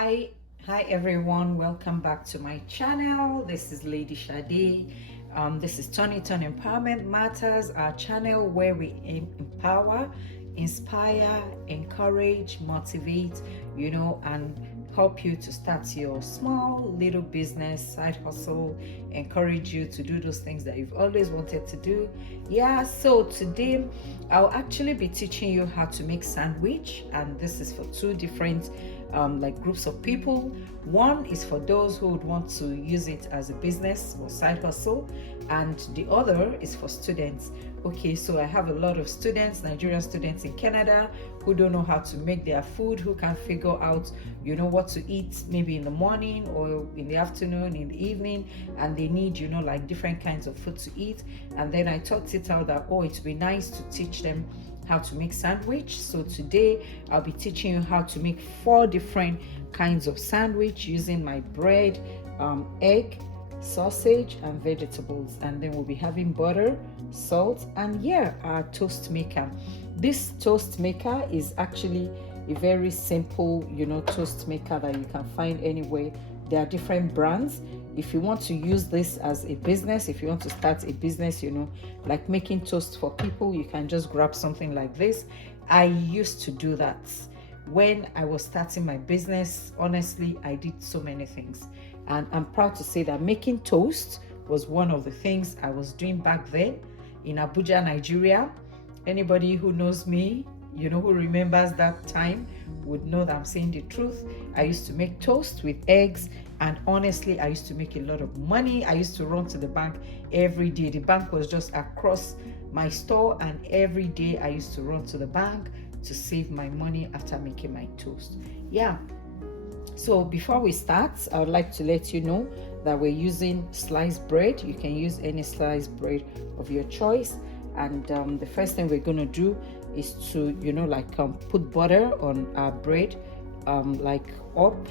Hi everyone, welcome back to my channel. This is Lady Shade. This is Turn Empowerment Matters, our channel where we empower, inspire, encourage, motivate, and help you to start your small little business, side hustle, encourage you to do those things that you've always wanted to do. Yeah, so today I'll actually be teaching you how to make sandwich, and this is for two different like groups of people. One is for those who would want to use it as a business or side hustle, and the other is for students. Okay, so I have a lot of students, Nigerian students in Canada, who don't know how to make their food, who can't figure out, what to eat maybe in the morning or in the afternoon, in the evening, and they need, like different kinds of food to eat. And then I thought it out that, oh, it'd be nice to teach them how to make sandwich. So today I'll be teaching you how to make 4 different kinds of sandwich using my bread, egg, sausage and vegetables, and then we'll be having butter, salt, and our toast maker. This toast maker is actually a very simple toast maker that you can find anywhere. There are different brands. If you want to use this as a business, if you want to start a business, like making toast for people, you can just grab something like this. I used to do that when I was starting my business. Honestly, I did so many things, and I'm proud to say that making toast was one of the things I was doing back then in Abuja, Nigeria. Anybody who knows me, who remembers that time, would know that I'm saying the truth. I used to make toast with eggs, and honestly, I used to make a lot of money. I used to run to the bank every day. The bank was just across my store, and every day I used to run to the bank to save my money after making my toast. So before we start, I would like to let you know that we're using sliced bread. You can use any sliced bread of your choice. And the first thing we're going to do is to, put butter on our bread, like up,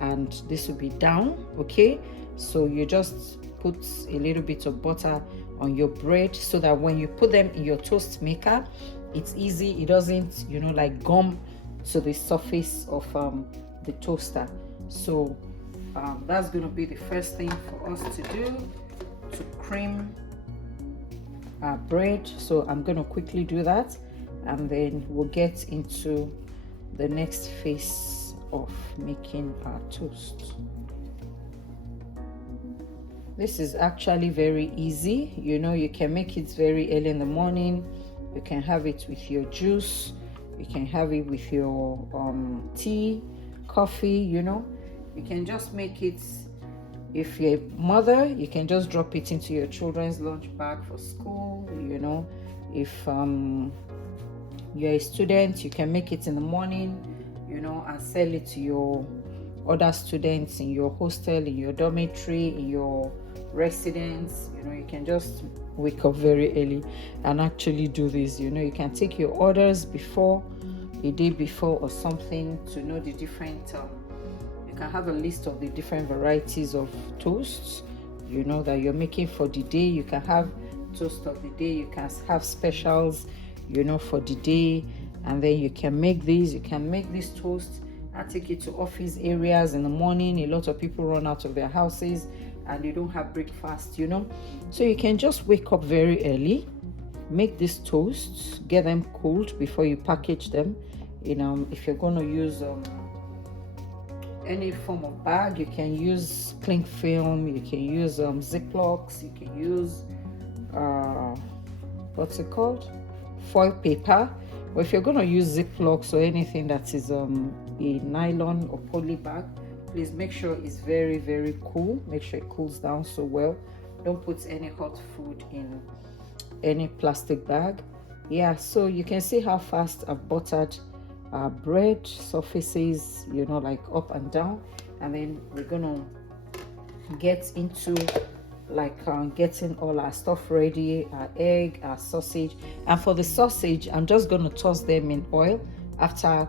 and this will be down. Okay, so you just put a little bit of butter on your bread so that when you put them in your toast maker, it's easy. It doesn't, like gum to the surface of the toaster. So that's going to be the first thing for us to do, to cream our bread. So I'm going to quickly do that, and then we'll get into the next phase of making our toast. This is actually very easy. You can make it very early in the morning. You can have it with your juice. You can have it with your tea, coffee. You can just make it. If you're a mother, you can just drop it into your children's lunch bag for school. If you're a student, you can make it in the morning, and sell it to your other students in your hostel, in your dormitory, in your residence. You can just wake up very early and actually do this. You can take your orders before, a day before or something, to know the different you can have a list of the different varieties of toasts that you're making for the day. You can have toast of the day, you can have specials for the day, and then you can make these toasts and take it to office areas in the morning. A lot of people run out of their houses and they don't have breakfast, so you can just wake up very early, make these toasts, get them cooled before you package them. If you're going to use any form of bag, you can use cling film, you can use Ziplocs, you can use what's it called, foil paper. Or if you're going to use Ziplocs or anything that is a nylon or poly bag, please make sure it's very, very cool. Make sure it cools down so well. Don't put any hot food in any plastic bag. So you can see how fast I've buttered bread surfaces, like up and down. And then we're gonna get into getting all our stuff ready, our egg, our sausage. And for the sausage, I'm just gonna toss them in oil after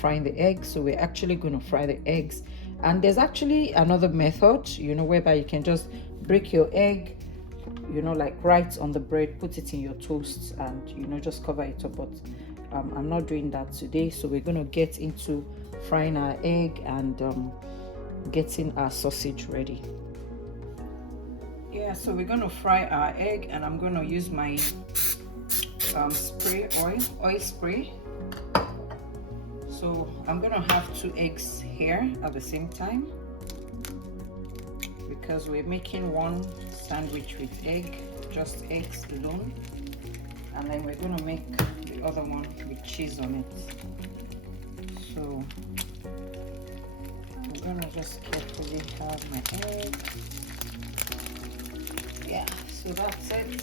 frying the eggs. So we're actually gonna fry the eggs, and there's actually another method whereby you can just break your egg like right on the bread, put it in your toast, and just cover it up. But I'm not doing that today. So we're going to get into frying our egg and getting our sausage ready. Yeah, so we're going to fry our egg, and I'm going to use my spray oil spray. So I'm going to have 2 eggs here at the same time, because we're making one sandwich with egg, just eggs alone, and then we're going to make the other one with cheese on it. So I'm going to just carefully have my egg. Yeah, so that's it.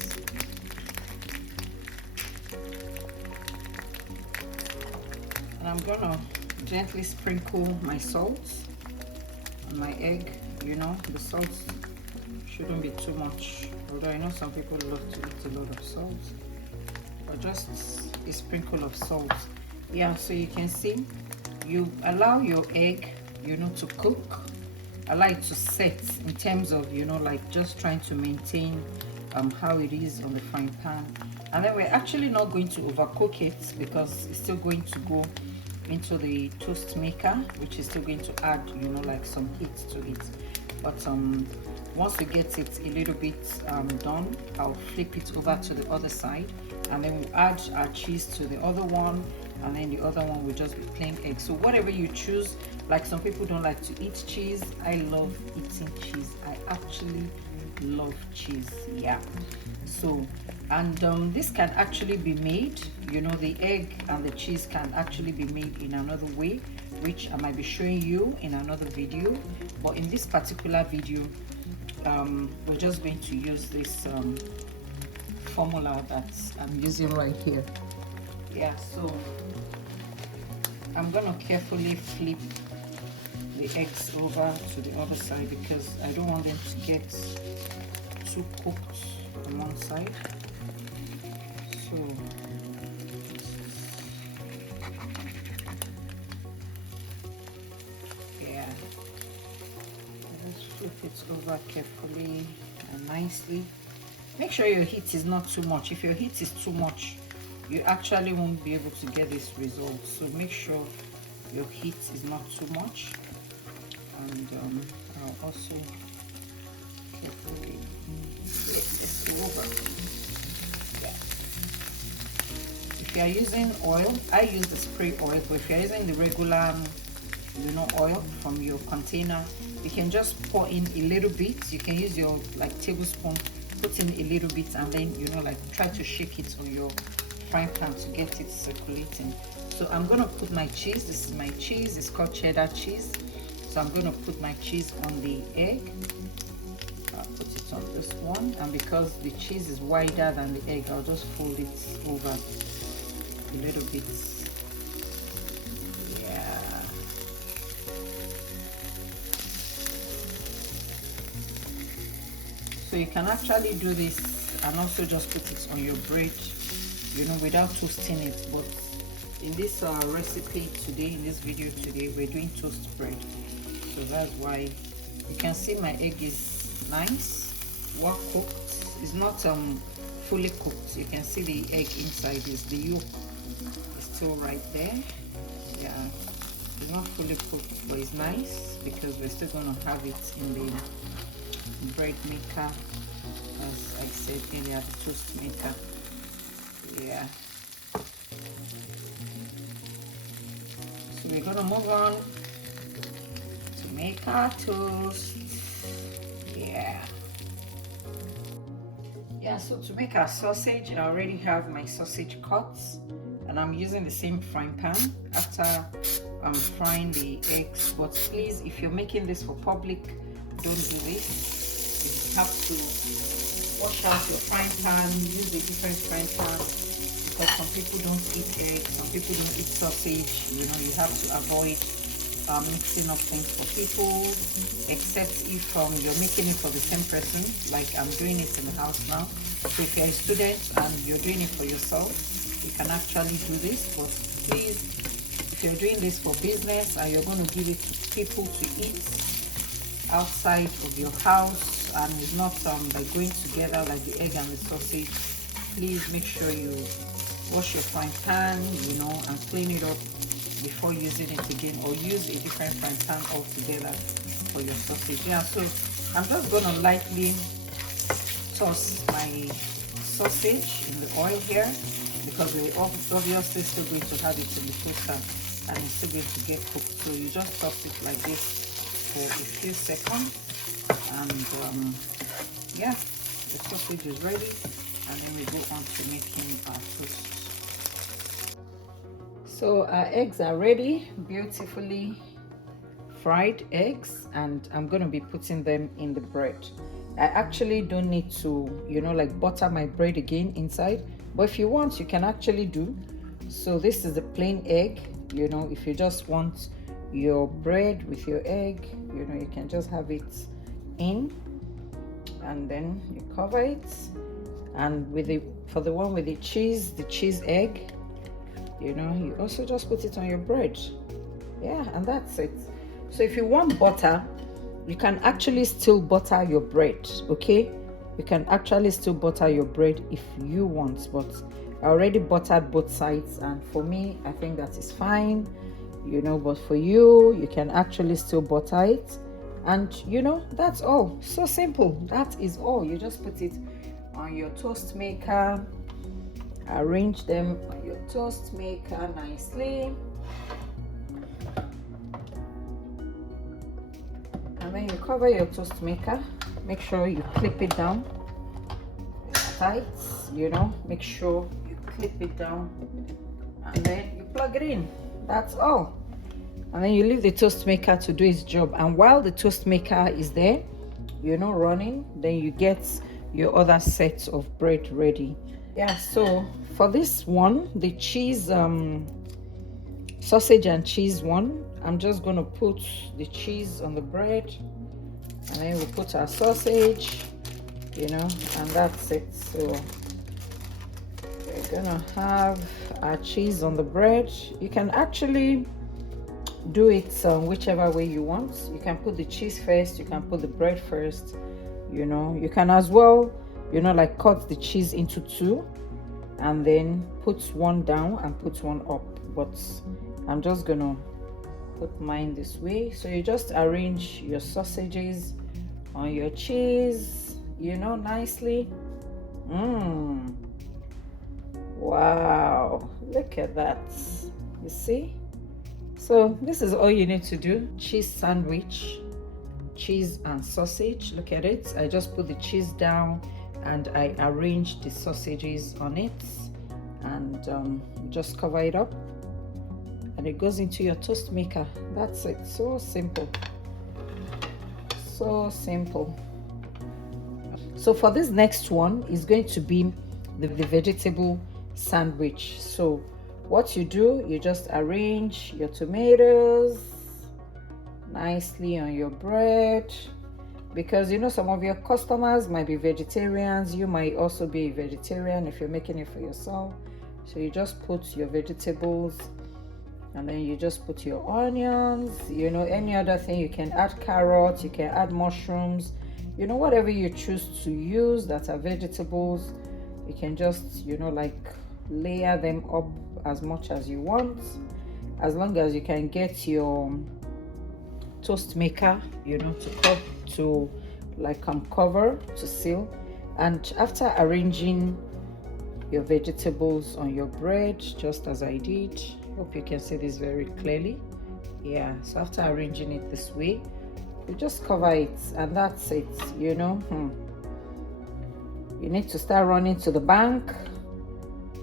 And I'm gonna gently sprinkle my salt on my egg. You know, the salt shouldn't be too much, although I know some people love to eat a lot of salt, but just a sprinkle of salt. Yeah, so you can see, you allow your egg, you know, to cook. I like to set in terms of, you know, like just trying to maintain how it is on the frying pan. And then we're actually not going to overcook it, because it's still going to go into the toast maker, which is still going to add, you know, like some heat to it. But once we get it a little bit done, I'll flip it over to the other side, and then we'll add our cheese to the other one, and then the other one will just be plain egg. So whatever you choose, like some people don't like to eat cheese. I love eating cheese. I actually love cheese. Yeah. So, and this can actually be made, you know, the egg and the cheese can actually be made in another way, which I might be showing you in another video. But in this particular video, we're just going to use this formula that I'm using right here. Yeah, so I'm gonna carefully flip the eggs over to the other side, because I don't want them to get too cooked on one side. So yeah, let's flip it over carefully and nicely. Make sure your heat is not too much. If your heat is too much, you actually won't be able to get this result. So make sure your heat is not too much. And I'll also carefully flip this over. Yeah. If you are using oil, I use the spray oil, but if you are using the regular, you know, oil from your container, you can just pour in a little bit. You can use your like tablespoon, put in a little bit, and then, you know, like try to shake it on your frying pan to get it circulating. So I'm gonna put my cheese. This is my cheese. It's called cheddar cheese. So I'm gonna put my cheese on the egg. I'll put it on this one, and because the cheese is wider than the egg, I'll just fold it over a little bit. Yeah. So you can actually do this and also just put it on your bread, you know, without toasting it. But in this recipe today, in this video today, we're doing toast bread. So that's why you can see my egg is nice, well cooked. It's not fully cooked. You can see the egg inside is the yolk is still right there. Yeah, it's not fully cooked, but it's nice because we're still going to have it in the bread maker, as I said earlier, the toast maker. Yeah. So we're going to move on to make our toast. Yeah. Yeah, so to make our sausage, I already have my sausage cuts, and I'm using the same frying pan after I'm frying the eggs. But please, if you're making this for public, don't do this. You have to wash out your frying pan, use a different frying pan, because some people don't eat eggs, some people don't eat sausage. You know, you have to avoid mixing up things for people, except if you're making it for the same person, like I'm doing it in the house now. So if you're a student and you're doing it for yourself, you can actually do this. But please, if you're doing this for business and you're going to give it to people to eat outside of your house, and it's not like going together like the egg and the sausage, please make sure you wash your frying pan, you know, and clean it up before using it again, or use a different frying pan altogether for your sausage. Yeah, so I'm just gonna lightly toss my sausage in the oil here, because we're obviously still going to have it in the toaster and it's still going to get cooked. So you just toss it like this for a few seconds, and yeah, the sausage is ready, and then we go on to making our toast. So our eggs are ready, beautifully fried eggs, and I'm going to be putting them in the bread. I actually don't need to, like butter my bread again inside, but if you want, you can actually do. So this is a plain egg. If you just want your bread with your egg, you can just have it in, and then you cover it. And for the one with the cheese egg, you also just put it on your bread. Yeah, and that's it. So if you want butter, you can actually still butter your bread, okay? You can actually still butter your bread if you want, but I already buttered both sides, and for me, I think that is fine, but for you, you can actually still butter it, and that's all. So simple. That is all. You just put it on your toast maker, arrange them on your toast maker nicely, and then you cover your toast maker. Make sure you clip it down tight, make sure you clip it down, and then you plug it in. That's all. And then you leave the toast maker to do its job, and while the toast maker is there, running, then you get your other set of bread ready. Yeah, so for this one, the cheese sausage and cheese one, I'm just gonna put the cheese on the bread, and then we'll put our sausage, and that's it. So we're gonna have our cheese on the bread. You can actually do it whichever way you want. You can put the cheese first, you can put the bread first, you can as well, like cut the cheese into two and then put one down and put one up, but I'm just gonna put mine this way. So you just arrange your sausages on your cheese, nicely. Wow, look at that. You see? So this is all you need to do. Cheese sandwich, cheese and sausage. Look at it. I just put the cheese down and I arrange the sausages on it, and just cover it up, and it goes into your toast maker. That's it. So simple. So simple. So for this next one is going to be the vegetable sandwich. So what you do, you just arrange your tomatoes nicely on your bread, because some of your customers might be vegetarians. You might also be a vegetarian if you're making it for yourself. So you just put your vegetables, and then you just put your onions, any other thing. You can add carrots, you can add mushrooms, whatever you choose to use that are vegetables. You can just like layer them up as much as you want, as long as you can get your toast maker to cover, to seal. And after arranging your vegetables on your bread, just as I did, hope you can see this very clearly. Yeah, so after arranging it this way, you just cover it, and that's it. You need to start running to the bank.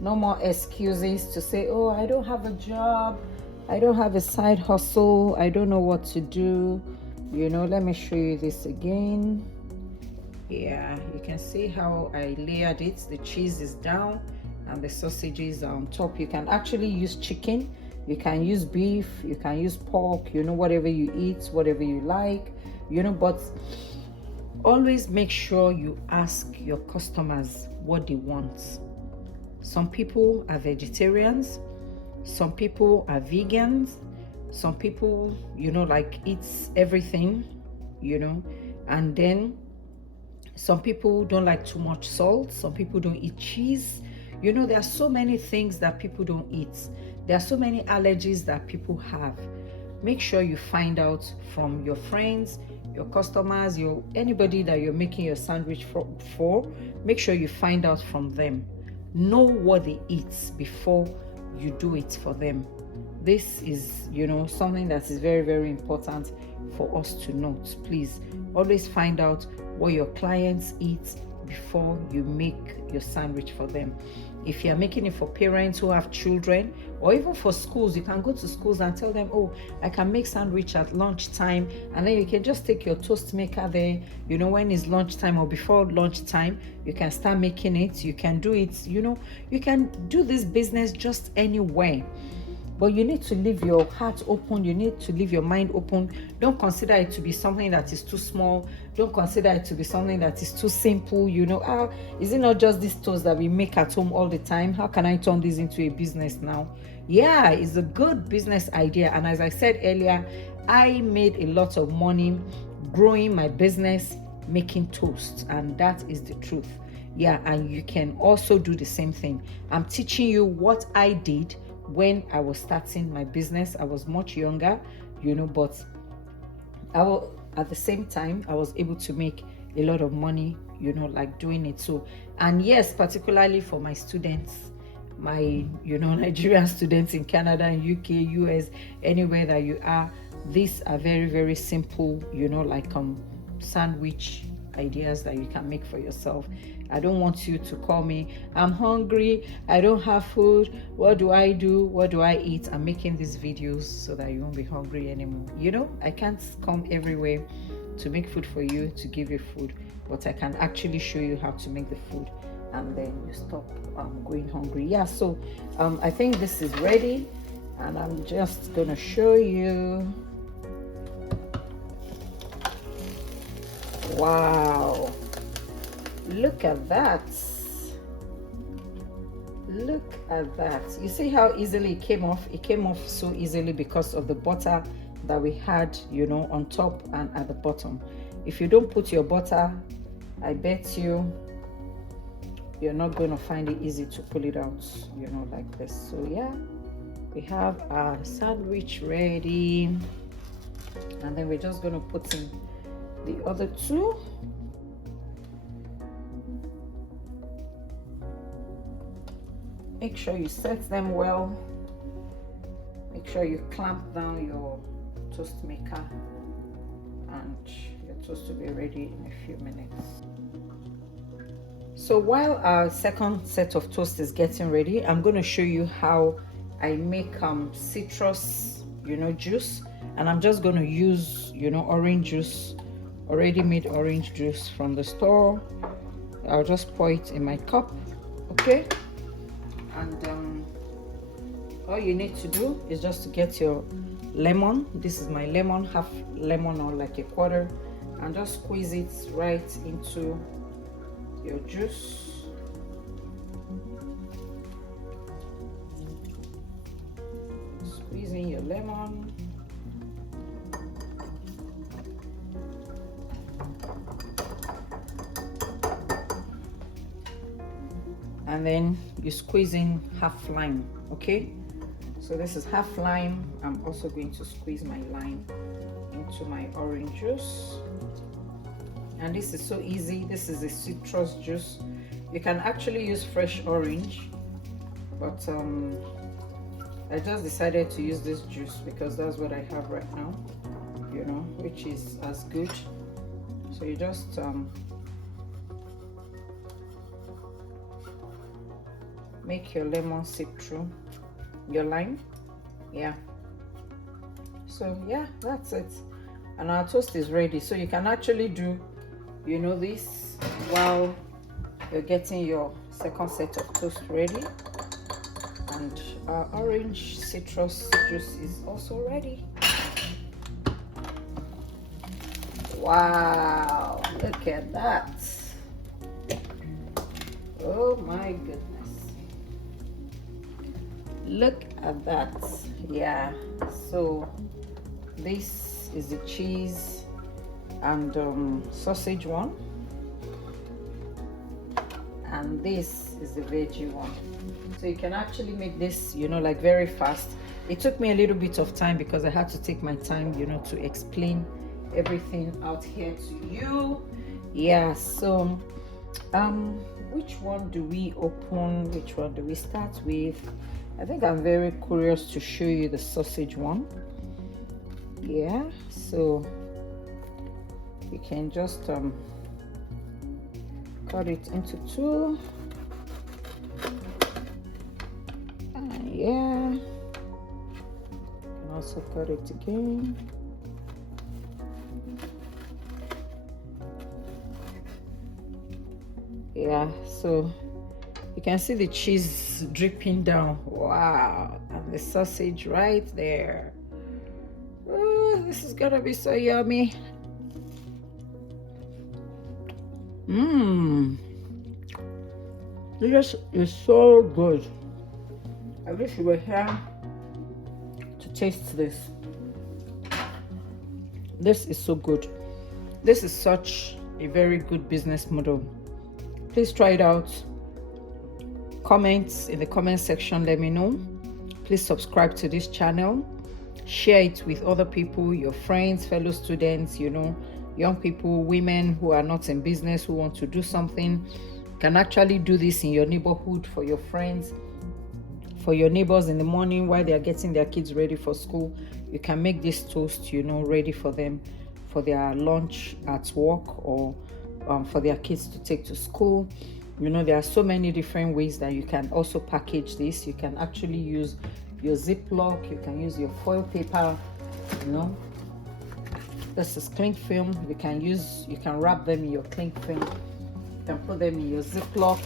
No more excuses to say, oh, I don't have a job, I don't have a side hustle, I don't know what to do. Let me show you this again. Yeah, you can see how I layered it. The cheese is down and the sausages are on top. You can actually use chicken, you can use beef, you can use pork, whatever you eat, whatever you like, but always make sure you ask your customers what they want. Some people are vegetarians, some people are vegans, some people eat everything, and then some people don't like too much salt, some people don't eat cheese. There are so many things that people don't eat. There are so many allergies that people have. Make sure you find out from your friends, your customers, anybody that you're making your sandwich for. Make sure you find out from them. Know what they eat before you do it for them. This is, something that is very, very important for us to note. Please always find out what your clients eat before you make your sandwich for them. If you're making it for parents who have children, or even for schools, you can go to schools and tell them, oh, I can make sandwich at lunchtime, and then you can just take your toast maker there, when it's lunchtime or before lunchtime, you can start making it. You can do it, you can do this business just anywhere. But you need to leave your heart open. You need to leave your mind open. Don't consider it to be something that is too small. Don't consider it to be something that is too simple. Is it not just these toast that we make at home all the time? How can I turn this into a business now? Yeah, it's a good business idea. And as I said earlier, I made a lot of money growing my business, making toast. And that is the truth. Yeah, and you can also do the same thing. I'm teaching you what I did when I was starting my business. I was much younger, but at the same time, I was able to make a lot of money, like doing it. So, and yes, particularly for my students, my, Nigerian students in Canada and UK, US, anywhere that you are, these are very, very simple, like sandwich ideas that you can make for yourself. I don't want you to call me, I'm hungry, I don't have food, what do I do, what do I eat? I'm making these videos so that you won't be hungry anymore. I can't come everywhere to make food for you, to give you food, but I can actually show you how to make the food, and then you stop going hungry. Yeah, so I think this is ready, and I'm just gonna show you. Wow, look at that. Look at that. You see how easily it came off? It came off so easily because of the butter that we had, on top and at the bottom. If you don't put your butter, I bet you're not going to find it easy to pull it out, like this. So yeah, we have our sandwich ready, and then we're just going to put in the other two. Make sure you set them well. Make sure you clamp down your toast maker, and your toast will be ready in a few minutes. So while our second set of toast is getting ready, I'm going to show you how I make citrus, juice, and I'm just going to use, orange juice, already made orange juice from the store. I'll just pour it in my cup, okay? And all you need to do is just to get your lemon. This is my lemon, half lemon or like a quarter, and just squeeze it right into your juice. Squeezing your lemon. And then you squeeze in half lime, okay? So this is half lime. I'm also going to squeeze my lime into my orange juice. And this is so easy. This is a citrus juice. You can actually use fresh orange, but I just decided to use this juice because that's what I have right now, which is as good. So you just make your lemon sip through your lime. Yeah, so yeah, that's it, and our toast is ready. So you can actually do this while you're getting your second set of toast ready, and our orange citrus juice is also ready. Wow, look at that. Oh my goodness, look at that. Yeah, so this is the cheese and sausage one, and this is the veggie one. So you can actually make this, you know, like very fast. It took me a little bit of time because I had to take my time, you know, to explain everything out here to you. Yeah, so which one do we open? Which one do we start with? I think I'm very curious to show you the sausage one. Yeah, so you can just cut it into two. And yeah, you can also cut it again. Yeah, so you can see the cheese dripping down. Wow, and the sausage right there. Oh, this is gonna be so yummy. This is so good. I wish you were here to taste this. This is so good. This is such a very good business model. Please try it out. Comments in the comment section, let me know. Please subscribe to this channel. Share it with other people, your friends, fellow students, you know, young people, women who are not in business, who want to do something. You can actually do this in your neighborhood, for your friends, for your neighbors in the morning while they are getting their kids ready for school. You can make this toast, you know, ready for them for their lunch at work, or for their kids to take to school. You know, there are so many different ways that you can also package this. You can actually use your Ziploc, you can use your foil paper, you know. This is cling film. You can wrap them in your cling film. You can put them in your Ziploc.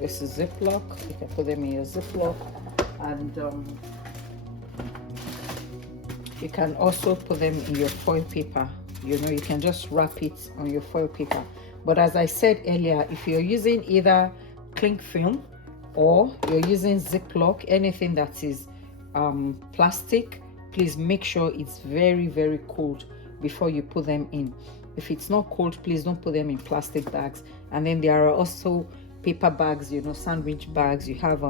This is Ziploc. You can put them in your Ziploc, and you can also put them in your foil paper. You know, you can just wrap it on your foil paper. But as I said earlier, if you're using either cling film or you're using Ziploc, anything that is plastic, please make sure it's very, very cold before you put them in. If it's not cold, please don't put them in plastic bags. And then there are also paper bags, you know, sandwich bags. You have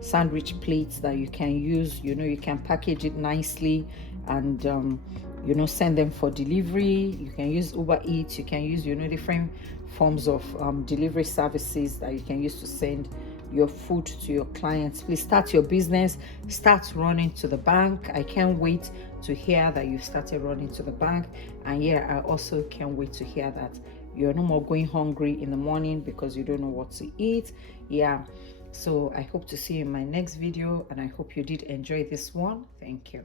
sandwich plates that you can use. You know, you can package it nicely and you know, send them for delivery. You can use Uber Eats. You can use, you know, different forms of delivery services that you can use to send your food to your clients. Please start your business, start running to the bank. I can't wait to hear that you started running to the bank. And yeah, I also can't wait to hear that you're no more going hungry in the morning because you don't know what to eat. Yeah, so I hope to see you in my next video, and I hope you did enjoy this one. Thank you.